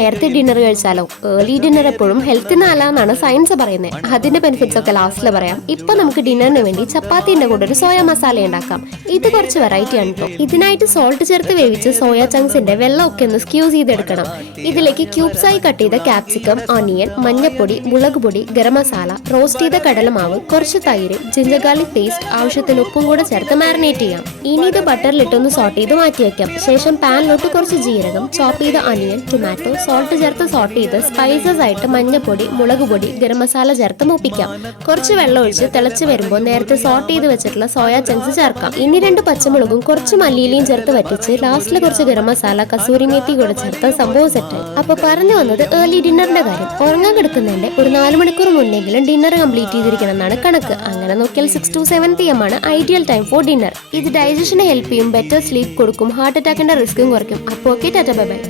നേരത്തെ dinner കഴിച്ചാലോ? Early dinner എപ്പോഴും ഹെൽത്തിന് നല്ലതെന്നാണ് സയൻസ് പറയുന്നത്. അതിന്റെ ബെനിഫിറ്റ്സ് ഒക്കെ ലാസ്റ്റിൽ പറയാം. ഇപ്പൊ നമുക്ക് ഡിന്നറിന് വേണ്ടി ചപ്പാത്തിന്റെ കൂടെ ഒരു സോയ മസാല ഉണ്ടാക്കാം. ഇത് കുറച്ച് വെറൈറ്റി ആണ് കേട്ടോ. ഇതിനായിട്ട് സോൾട്ട് ചേർത്ത് വേവിച്ച് സോയ ചങ്ക്സിന്റെ വെള്ളമൊക്കെ ഒന്ന് സ്ക്യൂസ് ചെയ്തെടുക്കണം. ഇതിലേക്ക് ക്യൂബ്സ് ആയി കട്ട് ചെയ്ത ക്യാപ്സിക്കം, ഓണിയൻ, മഞ്ഞപ്പൊടി, മുളക് പൊടി, ഗരം മസാല, റോസ്റ്റ് ചെയ്ത കടലമാവ്, കുറച്ച് തൈര്, ജിഞ്ചർ ഗാർലിക് പേസ്റ്റ്, ആവശ്യത്തിന് ഉപ്പും കൂടെ ചേർത്ത് മാരിനേറ്റ് ചെയ്യാം. ഇനി ഇത് ബട്ടറിലിട്ടൊന്ന് സോട്ട് ചെയ്ത് മാറ്റി വെക്കാം. ശേഷം പാനിലോട്ട് കുറച്ച് ജീരകം, ചോപ്പ് ചെയ്ത അനിയൻ, ടൊമാറ്റോ, സോൾട്ട് ചേർത്ത് സോട്ട് ചെയ്ത് സ്പൈസസ് ആയിട്ട് മഞ്ഞപ്പൊടി, മുളക് പൊടി, ഗരം മസാല ചേർത്ത് മൂപ്പിക്കാം. കുറച്ച് വെള്ളം ഒഴിച്ച് തിളച്ച് വരുമ്പോൾ നേരത്തെ സോട്ട് ചെയ്ത് വെച്ചിട്ടുള്ള സോയ ചങ്ക്സ് ചേർക്കാം. ഇനി 2 പച്ചമുളകും കുറച്ച് മല്ലിയിലയും ചേർത്ത് വറ്റിച്ച് ലാസ്റ്റിൽ കുറച്ച് ഗരം മസാല, കസൂരി മേത്തി കൂടെ ചേർത്ത് സംഭവം സെറ്റായി. അപ്പൊ പറഞ്ഞു വന്നത് ഏർലി ഡിന്നറിന്റെ കാര്യം. ഉറങ്ങാൻ കിടക്കുന്നതിന്റെ ഒരു 4 മണിക്കൂർ മുന്നെങ്കിലും ഡിന്നർ കംപ്ലീറ്റ് ചെയ്തിരിക്കണം എന്നാണ് കണക്ക്. അങ്ങനെ നോക്കിയാൽ 6 to 7 PM ആണ് ഐഡിയൽ ടൈം ഫോർ ഡിന്നർ. ഇത് ഡൈജഷനെ ഹെൽപ്പ് ചെയ്യും, ബെറ്റർ സ്ലീപ്പ് കൊടുക്കും, ഹാർട്ട് അറ്റാക്കിന്റെ റിസ്ക്കും കുറയ്ക്കും. അപ്പോൾ ഓക്കെ, ടാറ്റ ബൈ ബൈ.